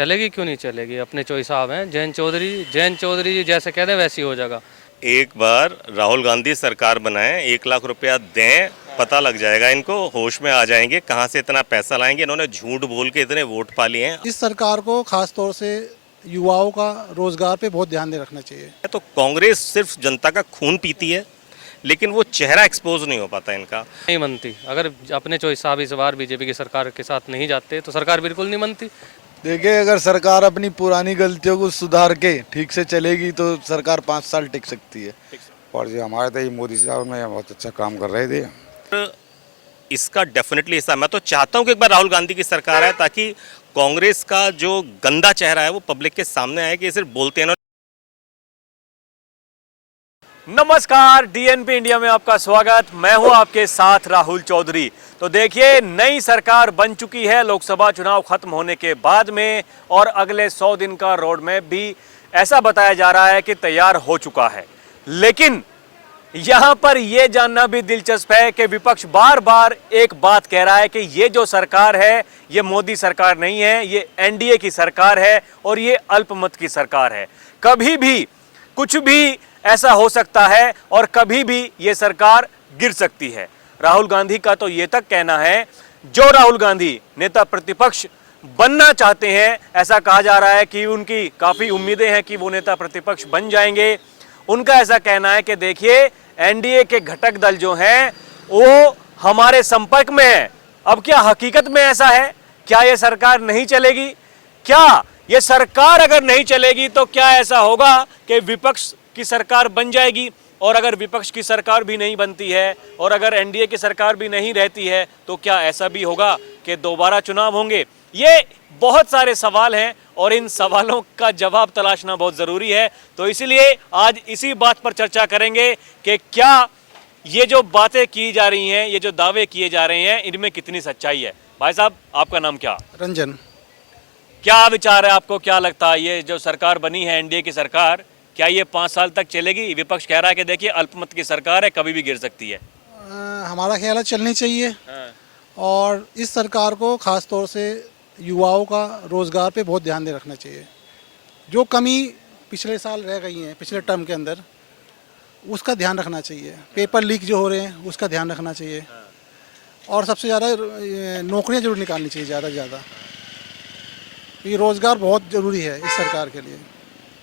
चलेगी क्यों नहीं चलेगी, अपने चॉइस साहब हैं जैन चौधरी जी जैसे कह दें वैसी हो जाएगा। एक बार राहुल गांधी सरकार बनाएं, 1 लाख रुपया दें, पता लग जाएगा इनको, होश में आ जाएंगे कहां से इतना पैसा लाएंगे। इन्होंने झूठ बोल के इतने वोट पा लिए हैं। इस सरकार को खास तौर से युवाओं का रोजगार पे बहुत ध्यान दे रखना चाहिए। तो कांग्रेस सिर्फ जनता का खून पीती है, लेकिन वो चेहरा एक्सपोज नहीं हो पाता इनका। नहीं बनती, अगर अपने चॉइस साहब इस बार बीजेपी की सरकार के साथ नहीं जाते तो सरकार बिल्कुल नहीं बनती। देखिए, अगर सरकार अपनी पुरानी गलतियों को सुधार के ठीक से चलेगी तो सरकार 5 साल टिक सकती है। और जो हमारे तो मोदी साहब में बहुत अच्छा काम कर रहे थे। इसका डेफिनेटली हिस्सा मैं तो चाहता हूं कि एक बार राहुल गांधी की सरकार आए, ताकि कांग्रेस का जो गंदा चेहरा है वो पब्लिक के सामने आए कि ये सिर्फ बोलते हैं। नमस्कार, डीएनपी इंडिया में आपका स्वागत। मैं हूं आपके साथ राहुल चौधरी। तो देखिए, नई सरकार बन चुकी है लोकसभा चुनाव खत्म होने के बाद में, और अगले 100 दिन का रोड मैप भी ऐसा बताया जा रहा है कि तैयार हो चुका है। लेकिन यहां पर यह जानना भी दिलचस्प है कि विपक्ष बार बार एक बात कह रहा है कि ये जो सरकार है ये मोदी सरकार नहीं है, ये एनडीए की सरकार है और ये अल्पमत की सरकार है। कभी भी कुछ भी ऐसा हो सकता है और कभी भी ये सरकार गिर सकती है। राहुल गांधी का तो ये तक कहना है, जो राहुल गांधी नेता प्रतिपक्ष बनना चाहते हैं, ऐसा कहा जा रहा है कि उनकी काफ़ी उम्मीदें हैं कि वो नेता प्रतिपक्ष बन जाएंगे। उनका ऐसा कहना है कि देखिए, एनडीए के घटक दल जो हैं वो हमारे संपर्क में है। अब क्या हकीकत में ऐसा है? क्या ये सरकार नहीं चलेगी? क्या ये सरकार अगर नहीं चलेगी तो क्या ऐसा होगा कि विपक्ष की सरकार बन जाएगी? और अगर विपक्ष की सरकार भी नहीं बनती है और अगर एनडीए की सरकार भी नहीं रहती है तो क्या ऐसा भी होगा कि दोबारा चुनाव होंगे? ये बहुत सारे सवाल हैं और इन सवालों का जवाब तलाशना बहुत ज़रूरी है। तो इसीलिए आज इसी बात पर चर्चा करेंगे कि क्या ये जो बातें की जा रही हैं, ये जो दावे किए जा रहे हैं, इनमें कितनी सच्चाई है। भाई साहब, आपका नाम क्या? रंजन। क्या विचार है आपको? क्या लगता है ये जो सरकार बनी है एनडीए की सरकार, क्या ये 5 साल तक चलेगी? विपक्ष कह रहा है कि देखिए, अल्पमत की सरकार है, कभी भी गिर सकती है। हमारा ख्याल है चलनी चाहिए। हाँ। और इस सरकार को खास तौर से युवाओं का रोजगार पे बहुत ध्यान दे रखना चाहिए। जो कमी पिछले साल रह गई है, पिछले टर्म के अंदर, उसका ध्यान रखना चाहिए। पेपर लीक जो हो रहे हैं उसका ध्यान रखना चाहिए। और सबसे ज़्यादा नौकरियां जरूर निकालनी चाहिए, ज़्यादा से ज़्यादा। ये रोज़गार बहुत ज़रूरी है इस सरकार के लिए।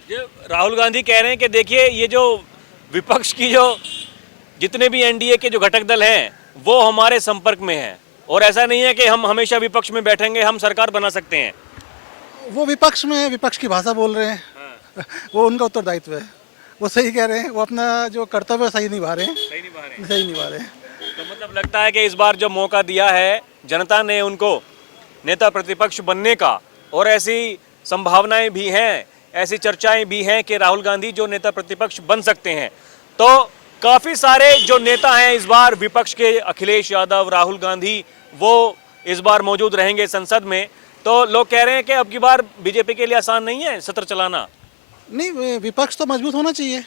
जो राहुल गांधी कह रहे हैं कि देखिए, ये जो विपक्ष की जो जितने भी एनडीए के जो घटक दल हैं वो हमारे संपर्क में हैं, और ऐसा नहीं है कि हम हमेशा विपक्ष में बैठेंगे, हम सरकार बना सकते हैं। वो विपक्ष में विपक्ष की भाषा बोल रहे हैं। हाँ। वो उनका उत्तरदायित्व है, वो सही कह रहे हैं। वो अपना जो कर्तव्य सही निभा रहे हैं। सही निभा रहे हैं। तो मतलब लगता है कि इस बार जो मौका दिया है जनता ने उनको नेता प्रतिपक्ष बनने का, और ऐसी संभावनाएं भी हैं, ऐसी चर्चाएं भी हैं कि राहुल गांधी जो नेता प्रतिपक्ष बन सकते हैं। तो काफ़ी सारे जो नेता हैं इस बार विपक्ष के, अखिलेश यादव, राहुल गांधी, वो इस बार मौजूद रहेंगे संसद में। तो लोग कह रहे हैं कि अब की बार बीजेपी के लिए आसान नहीं है सत्र चलाना। नहीं, विपक्ष तो मजबूत होना चाहिए।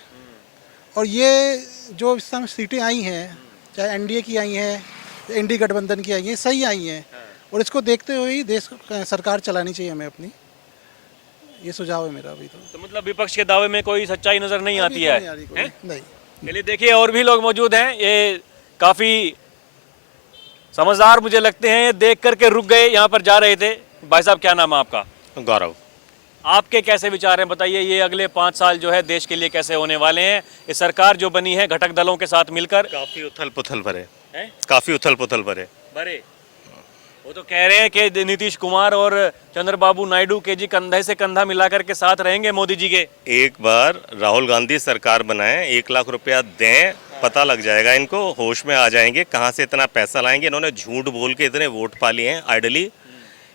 और ये जो इस समय सीटें आई हैं, चाहे एनडीए की आई हैं, एनडीए गठबंधन की आई हैं, सही आई हैं। और इसको देखते हुए ही देश सरकार चलानी चाहिए हमें अपनी। ये सुझाव है मेरा अभी तो मतलब विपक्ष के दावे में कोई सच्चाई नजर नहीं आती है? नहीं। चलिए, देखिए, और भी लोग मौजूद हैं, ये काफ़ी समझदार मुझे लगते हैं। ये देख करके रुक गए, यहाँ पर जा रहे थे। भाई साहब, क्या नाम है आपका? गौरव। आपके कैसे विचार हैं, बताइए। ये अगले 5 साल जो है देश के लिए कैसे होने वाले हैं? ये सरकार जो बनी है घटक दलों के साथ मिलकर, काफी उथल पुथल भरे, काफी उथल पुथल भरे। वो तो कह रहे हैं कि नीतीश कुमार और चंद्रबाबू नायडू के जी कंधे से कंधा मिलाकर के साथ रहेंगे मोदी जी के। एक बार राहुल गांधी सरकार बनाएं, 1 लाख रुपया दें, पता लग जाएगा इनको, होश में आ जाएंगे कहां से इतना पैसा लाएंगे। इन्होंने झूठ बोल के इतने वोट पा लिए हैं आइडली।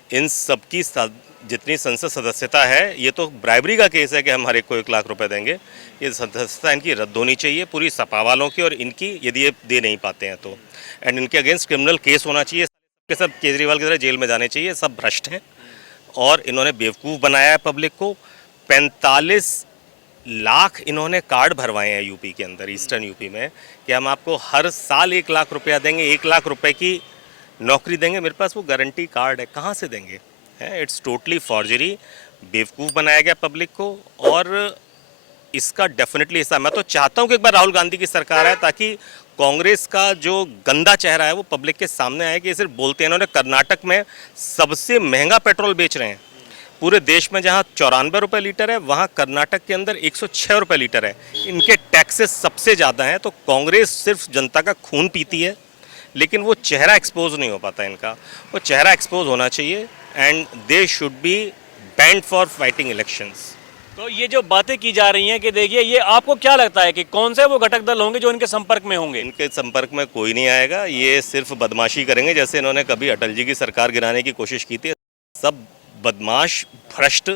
इन सबकी जितनी संसद सदस्यता है, ये तो ब्राइबरी का केस है कि हम हर एक को 1 लाख रुपए देंगे। ये सदस्यता इनकी रद्द होनी चाहिए, पूरी सपा वालों की और इनकी, यदि ये दे नहीं पाते हैं तो। एंड इनके अगेंस्ट क्रिमिनल केस होना चाहिए। के सब केजरीवाल की तरह जेल में जाने चाहिए। सब भ्रष्ट हैं और इन्होंने बेवकूफ़ बनाया है पब्लिक को। 45 लाख इन्होंने कार्ड भरवाए हैं यूपी के अंदर, ईस्टर्न यूपी में, कि हम आपको हर साल 1 लाख रुपया देंगे, 1 लाख रुपए की नौकरी देंगे। मेरे पास वो गारंटी कार्ड है, कहाँ से देंगे? है। इट्स टोटली फॉर्जरी, बेवकूफ़ बनाया गया पब्लिक को। और इसका डेफिनेटली हिस्सा, मैं तो चाहता हूं कि एक बार राहुल गांधी की सरकार आए ताकि कांग्रेस का जो गंदा चेहरा है वो पब्लिक के सामने आए कि ये सिर्फ बोलते हैं। इन्होंने कर्नाटक में सबसे महंगा पेट्रोल बेच रहे हैं पूरे देश में, जहां 94 रुपये लीटर है वहां कर्नाटक के अंदर 106 रुपये लीटर है। इनके टैक्सेस सबसे ज़्यादा हैं। तो कांग्रेस सिर्फ जनता का खून पीती है, लेकिन वो चेहरा एक्सपोज नहीं हो पाता इनका। वो चेहरा एक्सपोज होना चाहिए and they should be band for fighting elections. तो ये जो बातें की जा रही हैं कि देखिए, ये आपको क्या लगता है कि कौन से वो घटक दल होंगे जो इनके संपर्क में होंगे? इनके संपर्क में कोई नहीं आएगा। ये सिर्फ बदमाशी करेंगे, जैसे इन्होंने कभी अटल जी की सरकार गिराने की कोशिश की थी। सब बदमाश, भ्रष्ट,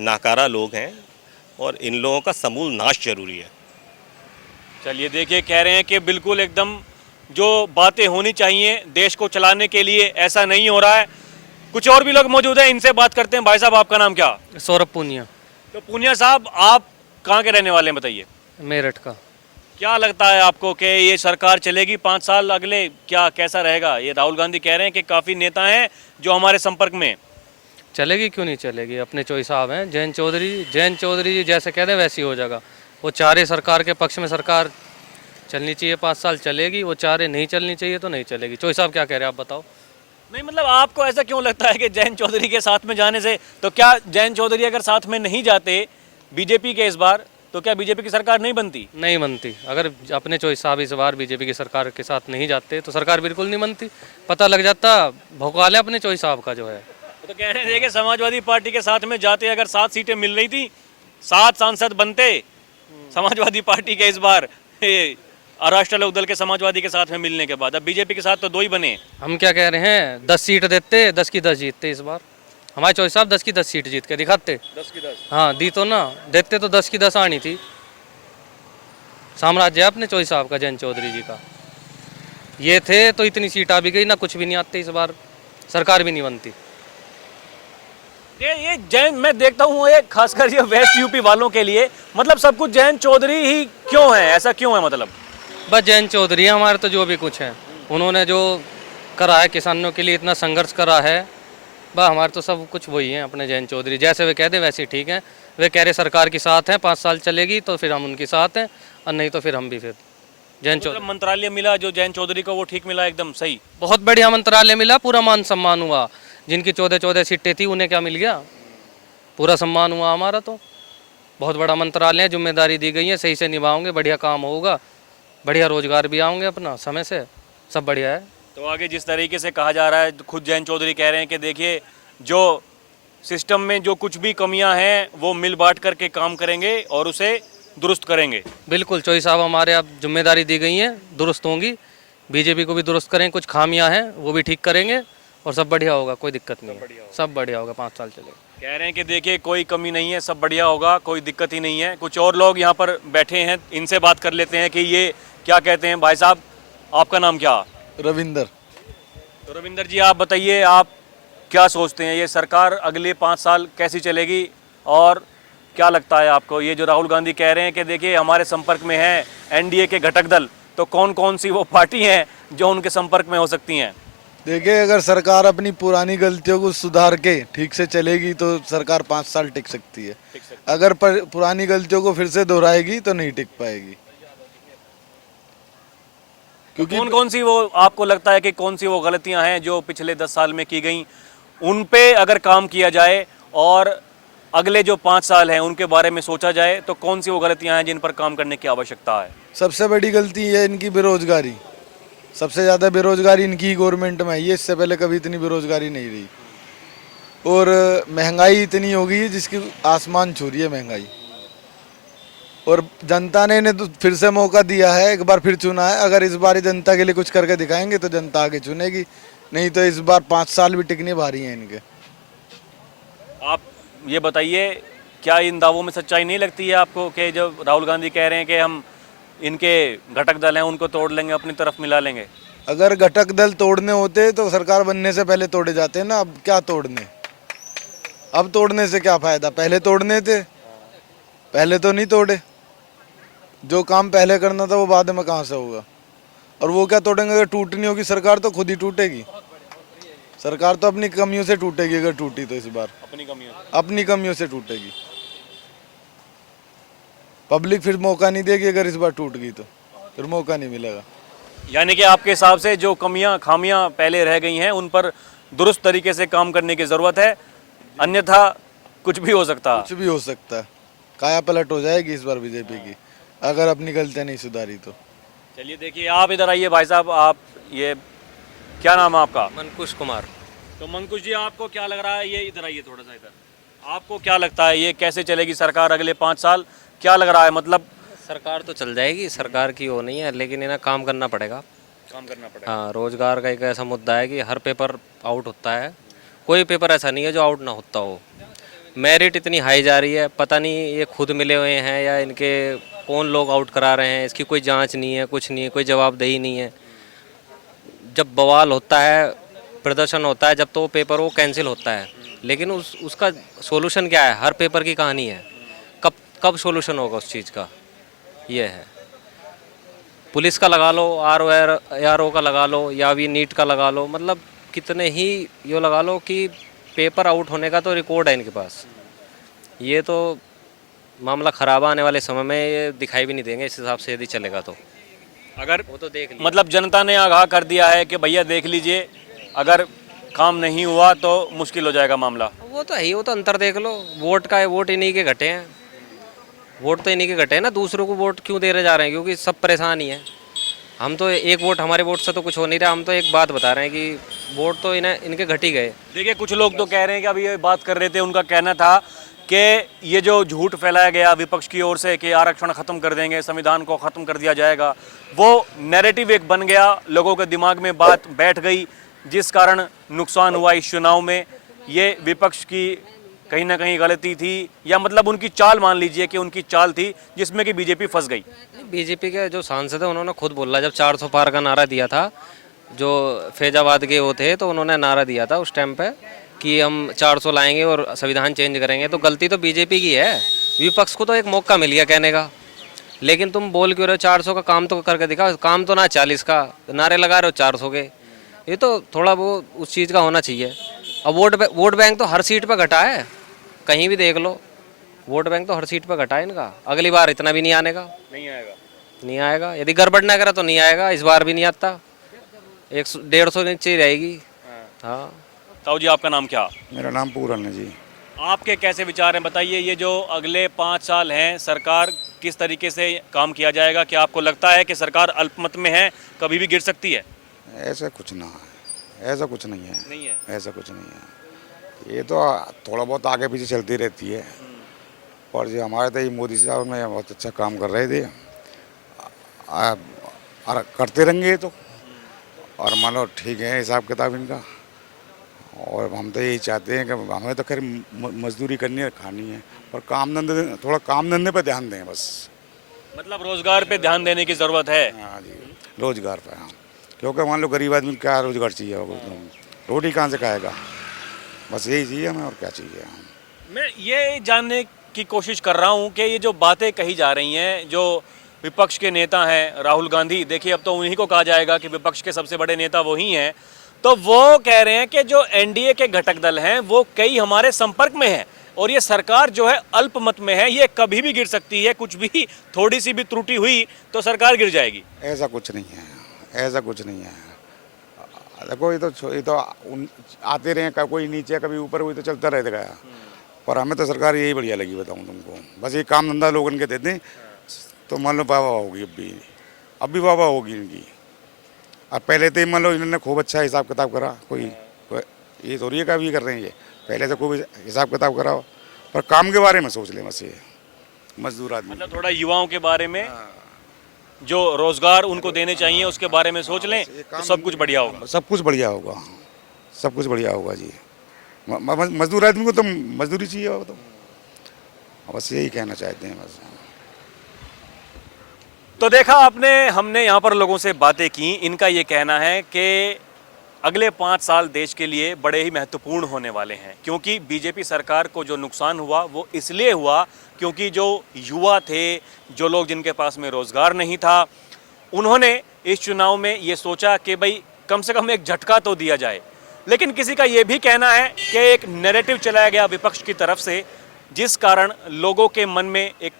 नाकारा लोग हैं और इन लोगों का समूल नाश जरूरी है। चलिए देखिए, कह रहे हैं कि बिल्कुल एकदम जो बातें होनी चाहिए देश को चलाने के लिए ऐसा नहीं हो रहा है। कुछ और भी लोग मौजूद हैं, इनसे बात करते हैं। भाई साहब, आपका नाम क्या? सौरभ पूनिया। तो पूनिया साहब, आप कहाँ के रहने वाले हैं बताइए? मेरठ का। क्या लगता है आपको कि ये सरकार चलेगी 5 साल अगले, क्या कैसा रहेगा? ये राहुल गांधी कह रहे हैं कि काफ़ी नेता हैं जो हमारे संपर्क में। चलेगी क्यों नहीं चलेगी? अपने चॉइस साहब हैं। जयंत चौधरी जी जैसे कह दें वैसी हो जाएगा। वो चाह रहे सरकार के पक्ष में सरकार चलनी चाहिए, 5 साल चलेगी। वो चाह रहे नहीं चलनी चाहिए तो नहीं चलेगी। चॉइस साहब क्या कह रहे हैं, आप बताओ। नहीं, मतलब आपको ऐसा क्यों लगता है कि जयंत चौधरी के साथ में जाने से, तो क्या जयंत चौधरी अगर साथ में नहीं जाते बीजेपी के इस बार, तो क्या बीजेपी की सरकार नहीं बनती? नहीं बनती। अगर अपने चॉइस साहब इस बार बीजेपी की सरकार के साथ नहीं जाते तो सरकार बिल्कुल नहीं बनती। पता लग जाता भौकाल है अपने चॉइस साहब का जो है। तो कह रहे थे कि समाजवादी पार्टी के साथ में जाते अगर 7 सीटें मिल रही थी, 7 सांसद बनते समाजवादी पार्टी के इस बार, राष्ट्रीय लोकदल के समाजवादी के साथ में मिलने के बाद। अब बीजेपी के साथ तो 2 ही बने। हम क्या कह रहे हैं, 10 सीट देते, 10 की 10 जीतते इस बार। हमारे चॉइस साहब 10 की 10 सीट जीत के दिखाते। 10 की 10। हाँ, दी तो ना, देते तो 10 की 10 आनी थी। साम्राज्य है अपने चॉइस साहब का, जयंत चौधरी जी का। ये थे तो इतनी सीट आ भी गई ना, कुछ भी नहीं आते इस बार, सरकार भी नहीं बनती। ये जयंत, मैं देखता हूँ ये खासकर ये वेस्ट यूपी वालों के लिए, मतलब सब कुछ जयंत चौधरी ही क्यों है? ऐसा क्यों है मतलब? बस जयंत चौधरी है हमारे, तो जो भी कुछ है उन्होंने जो करा है, किसानों के लिए इतना संघर्ष करा है, बस हमारे तो सब कुछ वही है अपने जयंत चौधरी। जैसे वे कह दें वैसे ठीक है। वे कह रहे सरकार के साथ हैं, 5 साल चलेगी तो फिर हम उनके साथ हैं, और नहीं तो फिर हम भी फिर जयंत चौधरी। मंत्रालय मिला जो जयंत चौधरी को, वो ठीक मिला, एकदम सही, बहुत बढ़िया मंत्रालय मिला, पूरा मान सम्मान हुआ। जिनकी 14 सीटें थी उन्हें क्या मिल गया? पूरा सम्मान हुआ हमारा। तो बहुत बड़ा मंत्रालय है, जिम्मेदारी दी गई है, सही से निभाओगे, बढ़िया काम होगा, बढ़िया रोजगार भी आएंगे अपना समय से, सब बढ़िया है। तो आगे जिस तरीके से कहा जा रहा है, खुद जयंत चौधरी कह रहे हैं कि देखिए, जो सिस्टम में जो कुछ भी कमियां हैं वो मिल बांट करके काम करेंगे और उसे दुरुस्त करेंगे। बिल्कुल, चौधरी साहब हमारे अब जिम्मेदारी दी गई है, दुरुस्त होंगी। बीजेपी को भी दुरुस्त करेंगे, कुछ खामियां हैं वो भी ठीक करेंगे और सब बढ़िया होगा, कोई दिक्कत नहीं है, सब बढ़िया होगा, 5 साल चलेगा। कह रहे हैं कि देखिए कोई कमी नहीं है, सब बढ़िया होगा, कोई दिक्कत ही नहीं है। कुछ और लोग यहाँ पर बैठे हैं, इनसे बात कर लेते हैं कि ये क्या कहते हैं। भाई साहब, आपका नाम क्या? रविंदर। तो रविंदर जी, आप बताइए, आप क्या सोचते हैं ये सरकार अगले 5 साल कैसी चलेगी, और क्या लगता है आपको ये जो राहुल गांधी कह रहे हैं कि देखिए हमारे संपर्क में है एनडीए के घटक दल, तो कौन कौन सी वो पार्टी हैं जो उनके संपर्क में हो सकती हैं? देखिए, अगर सरकार अपनी पुरानी गलतियों को सुधार के ठीक से चलेगी तो सरकार 5 साल टिक सकती है। अगर पुरानी गलतियों को फिर से दोहराएगी तो नहीं टिक पाएगी। क्योंकि कौन कौन सी वो आपको लगता है कि कौन सी वो गलतियां हैं जो पिछले 10 साल में की गई, उन पे अगर काम किया जाए और अगले जो 5 साल हैं उनके बारे में सोचा जाए, तो कौन सी वो गलतियां हैं जिन पर काम करने की आवश्यकता है? सबसे बड़ी गलती है इनकी बेरोजगारी। सबसे ज़्यादा बेरोजगारी इनकी गवर्नमेंट में है। ये इससे पहले कभी इतनी बेरोजगारी नहीं रही। और महंगाई इतनी हो गई है जिसकी आसमान छू रही है महंगाई। और जनता ने इन्हें तो फिर से मौका दिया है, एक बार फिर चुना है। अगर इस बार जनता के लिए कुछ करके दिखाएंगे तो जनता आगे चुनेगी, नहीं तो इस बार 5 साल भी टिकने भारी हैं इनके। आप ये बताइए, क्या इन दावों में सच्चाई नहीं लगती है आपको कि जो राहुल गांधी कह रहे हैं कि हम इनके घटक दल हैं उनको तोड़ लेंगे, अपनी तरफ मिला लेंगे? अगर घटक दल तोड़ने होते तो सरकार बनने से पहले तोड़े जाते ना। अब क्या तोड़ने, अब तोड़ने से क्या फायदा? पहले तोड़ने थे, पहले तो नहीं तोड़े। जो काम पहले करना था वो बाद में कहाँ से होगा? और वो क्या तोड़ेंगे? अगर टूटनी होगी सरकार तो खुद ही टूटेगी। सरकार तो अपनी कमियों से टूटेगी, अगर टूटी तो इस बार अपनी कमियों से। अपनी कमियों से टूटेगी। पब्लिक फिर मौका नहीं देगी, अगर इस बार टूट गई तो फिर मौका नहीं मिलेगा। यानी कि आपके हिसाब से जो कमियां खामियां पहले रह गई हैं उन पर दुरुस्त तरीके से काम करने की ज़रूरत है, अन्यथा कुछ भी हो सकता है। कुछ भी हो सकता है, काया पलट हो जाएगी इस बार बीजेपी की, अगर अपनी गलतियां नहीं सुधारी तो। चलिए देखिए, आप इधर आइए भाई साहब, आप ये क्या नाम है आपका? मनकुश कुमार। तो मंकुश जी, आपको क्या लग रहा है, ये इधर आइए थोड़ा सा इधर, आपको क्या लगता है ये कैसे चलेगी सरकार अगले 5 साल? क्या लग रहा है, मतलब सरकार तो चल जाएगी, सरकार की वो नहीं है, लेकिन इन्हें काम करना पड़ेगा। काम करना पड़ेगा। हाँ, रोजगार का एक ऐसा मुद्दा है कि हर पेपर आउट होता है, कोई पेपर ऐसा नहीं है जो आउट ना होता हो। मेरिट इतनी हाई जा रही है, पता नहीं ये खुद मिले हुए हैं या इनके कौन लोग आउट करा रहे हैं, इसकी कोई जांच नहीं है, कुछ नहीं है, कोई जवाबदेही नहीं है। जब बवाल होता है, प्रदर्शन होता है, जब तो वो पेपर वो कैंसिल होता है, लेकिन उसका सोल्यूशन क्या है? हर पेपर की कहानी है, कब कब सोल्यूशन होगा उस चीज़ का, ये है। पुलिस का लगा लो, RO का लगा लो, या भी नीट का लगा लो, मतलब कितने ही यो लगा लो कि पेपर आउट होने का तो रिकॉर्ड है इनके पास। ये तो मामला ख़राब आने वाले समय में ये दिखाई भी नहीं देंगे इस हिसाब से, यदि चलेगा तो। अगर वो तो देख लिया। मतलब जनता ने आगाह कर दिया है कि भैया देख लीजिए, अगर काम नहीं हुआ तो मुश्किल हो जाएगा मामला। वो तो है ही, वो तो अंतर देख लो, वोट का है, वोट इन्हीं के घटे हैं, वोट तो इन्हीं के घटे हैं ना, दूसरों को वोट क्यों दे रहे जा रहे हैं? क्योंकि सब परेशान ही हैं। हम तो एक वोट, हमारे वोट से तो कुछ हो नहीं रहा, हम तो एक बात बता रहे हैं कि वोट तो इनके घट ही गए। देखिए, कुछ लोग तो कह रहे हैं कि अभी ये बात कर रहे थे, उनका कहना था कि ये जो झूठ फैलाया गया विपक्ष की ओर से कि आरक्षण ख़त्म कर देंगे, संविधान को ख़त्म कर दिया जाएगा, वो नैरेटिव एक बन गया, लोगों के दिमाग में बात बैठ गई, जिस कारण नुकसान हुआ इस चुनाव में। ये विपक्ष की कहीं ना कहीं गलती थी, या मतलब उनकी चाल, मान लीजिए कि उनकी चाल थी जिसमें कि बीजेपी फंस गई। बीजेपी के जो सांसद है उन्होंने खुद बोला, जब 400 पार का नारा दिया था, जो फैजाबाद के वो थे, तो उन्होंने नारा दिया था उस टाइम पे कि हम 400 लाएंगे और संविधान चेंज करेंगे। तो गलती तो बीजेपी की है, विपक्ष को तो एक मौका मिल गया कहने का, लेकिन तुम बोल क्यों रहे हो? 400 का काम तो करके दिखाओ, काम तो ना 40 का नारे लगा रहे हो 400 के। ये तो थोड़ा वो उस चीज़ का होना चाहिए। अब वोट बैंक तो हर सीट पर घटा है, कहीं भी देख लो, वोट बैंक तो हर सीट पर घटा है इनका। अगली बार इतना भी नहीं आने का, नहीं आएगा, यदि गड़बड़ ना करा तो नहीं आएगा, इस बार भी नहीं आता, 100-150 नीचे ही रहेगी। हाँ। ताऊ जी, आपका नाम क्या? मेरा नाम पूरन है जी। आपके कैसे विचार हैं, बताइए। ये जो अगले 5 साल हैं, सरकार किस तरीके से काम किया जाएगा? क्या आपको लगता है कि सरकार अल्पमत में है, कभी भी गिर सकती है? ऐसा कुछ ना है, ऐसा कुछ नहीं है, नहीं है। ऐसा कुछ नहीं है। ये तो थोड़ा बहुत आगे पीछे चलती रहती है, और जो हमारे तो ये मोदी साहब में बहुत अच्छा काम कर रहे थे, और करते रहेंगे ये तो, और मान लो ठीक है हिसाब किताब इनका। और हम तो यही चाहते हैं कि हमें तो खैर मजदूरी करनी है, खानी है, और काम धंधे, थोड़ा काम धंधे पर ध्यान दें बस। मतलब रोजगार पे ध्यान देने की ज़रूरत है। हाँ जी, रोजगार पर। हाँ, क्योंकि मान लो गरीब आदमी क्या रोजगार चाहिए होगा, रोटी कहाँ से खाएगा? बस यही चाहिए हमें, और क्या चाहिए। मैं ये जानने की कोशिश कर रहा हूँ कि ये जो बातें कही जा रही हैं, जो विपक्ष के नेता हैं राहुल गांधी, देखिए अब तो उन्हीं को कहा जाएगा कि विपक्ष के सबसे बड़े नेता वही हैं, तो वो कह रहे हैं कि जो एनडीए के घटक दल हैं वो कई हमारे संपर्क में हैं, और ये सरकार जो है अल्पमत में है, ये कभी भी गिर सकती है, कुछ भी थोड़ी सी भी त्रुटि हुई तो सरकार गिर जाएगी। ऐसा कुछ नहीं है, ऐसा कुछ नहीं है। देखो ये तो आते रहे, कोई नीचे कभी ऊपर, हुई तो चलता रहेगा। पर हमें तो सरकार यही बढ़िया लगी, बताऊं तुमको। बस ये काम धंधा लोगों के देते तो मान लो वाह होगी, अब भी वाह होगी इनकी। अब पहले तो मान लो इन्होंने खूब अच्छा हिसाब किताब करा, कोई ये थोड़ी है कभी कर रहे हैं, ये पहले से खूब हिसाब किताब करा, पर काम के बारे में सोच लें बस। ये मजदूर आदमी, मतलब थोड़ा युवाओं के बारे में, जो रोजगार उनको देने चाहिए उसके बारे में सोच लें तो सब कुछ बढ़िया होगा। सब कुछ बढ़िया होगा, सब कुछ बढ़िया होगा जी। मजदूर आदमी को तो मजदूरी चाहिए होगा, तो बस यही कहना चाहते हैं बस। तो देखा आपने, हमने यहाँ पर लोगों से बातें की, इनका ये कहना है कि अगले 5 साल देश के लिए बड़े ही महत्वपूर्ण होने वाले हैं, क्योंकि बीजेपी सरकार को जो नुकसान हुआ वो इसलिए हुआ क्योंकि जो युवा थे, जो लोग जिनके पास में रोज़गार नहीं था, उन्होंने इस चुनाव में ये सोचा कि भाई कम से कम एक झटका तो दिया जाए। लेकिन किसी का यह भी कहना है कि एक नैरेटिव चलाया गया विपक्ष की तरफ से, जिस कारण लोगों के मन में एक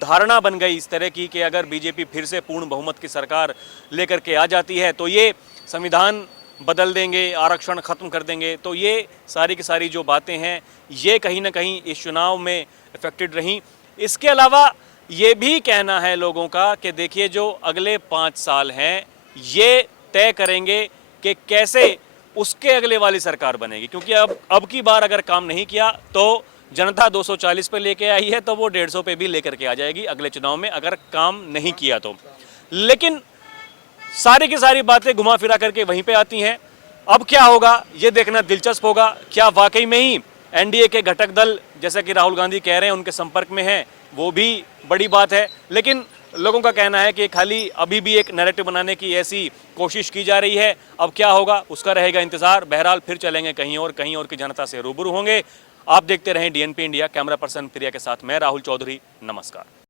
धारणा बन गई इस तरह की कि अगर बीजेपी फिर से पूर्ण बहुमत की सरकार लेकर के आ जाती है तो ये संविधान बदल देंगे, आरक्षण खत्म कर देंगे। तो ये सारी की सारी जो बातें हैं ये कहीं ना कहीं इस चुनाव में इफेक्टेड रहीं। इसके अलावा ये भी कहना है लोगों का कि देखिए जो अगले 5 साल हैं ये तय करेंगे कि कैसे उसके अगले वाली सरकार बनेगी, क्योंकि अब की बार अगर काम नहीं किया तो जनता 240 पे लेके आई है तो वो 150 पे भी लेकर के आ जाएगी अगले चुनाव में, अगर काम नहीं किया तो। लेकिन सारी की सारी बातें घुमा फिरा करके वहीं पे आती हैं। अब क्या होगा ये देखना दिलचस्प होगा। क्या वाकई में ही एनडीए के घटक दल, जैसा कि राहुल गांधी कह रहे हैं, उनके संपर्क में हैं, वो भी बड़ी बात है। लेकिन लोगों का कहना है कि खाली अभी भी एक नैरेटिव बनाने की ऐसी कोशिश की जा रही है। अब क्या होगा उसका रहेगा इंतजार। बहरहाल फिर चलेंगे कहीं और की जनता से रूबरू होंगे। आप देखते रहें डीएनपी इंडिया। कैमरा पर्सन प्रिया के साथ मैं राहुल चौधरी, नमस्कार।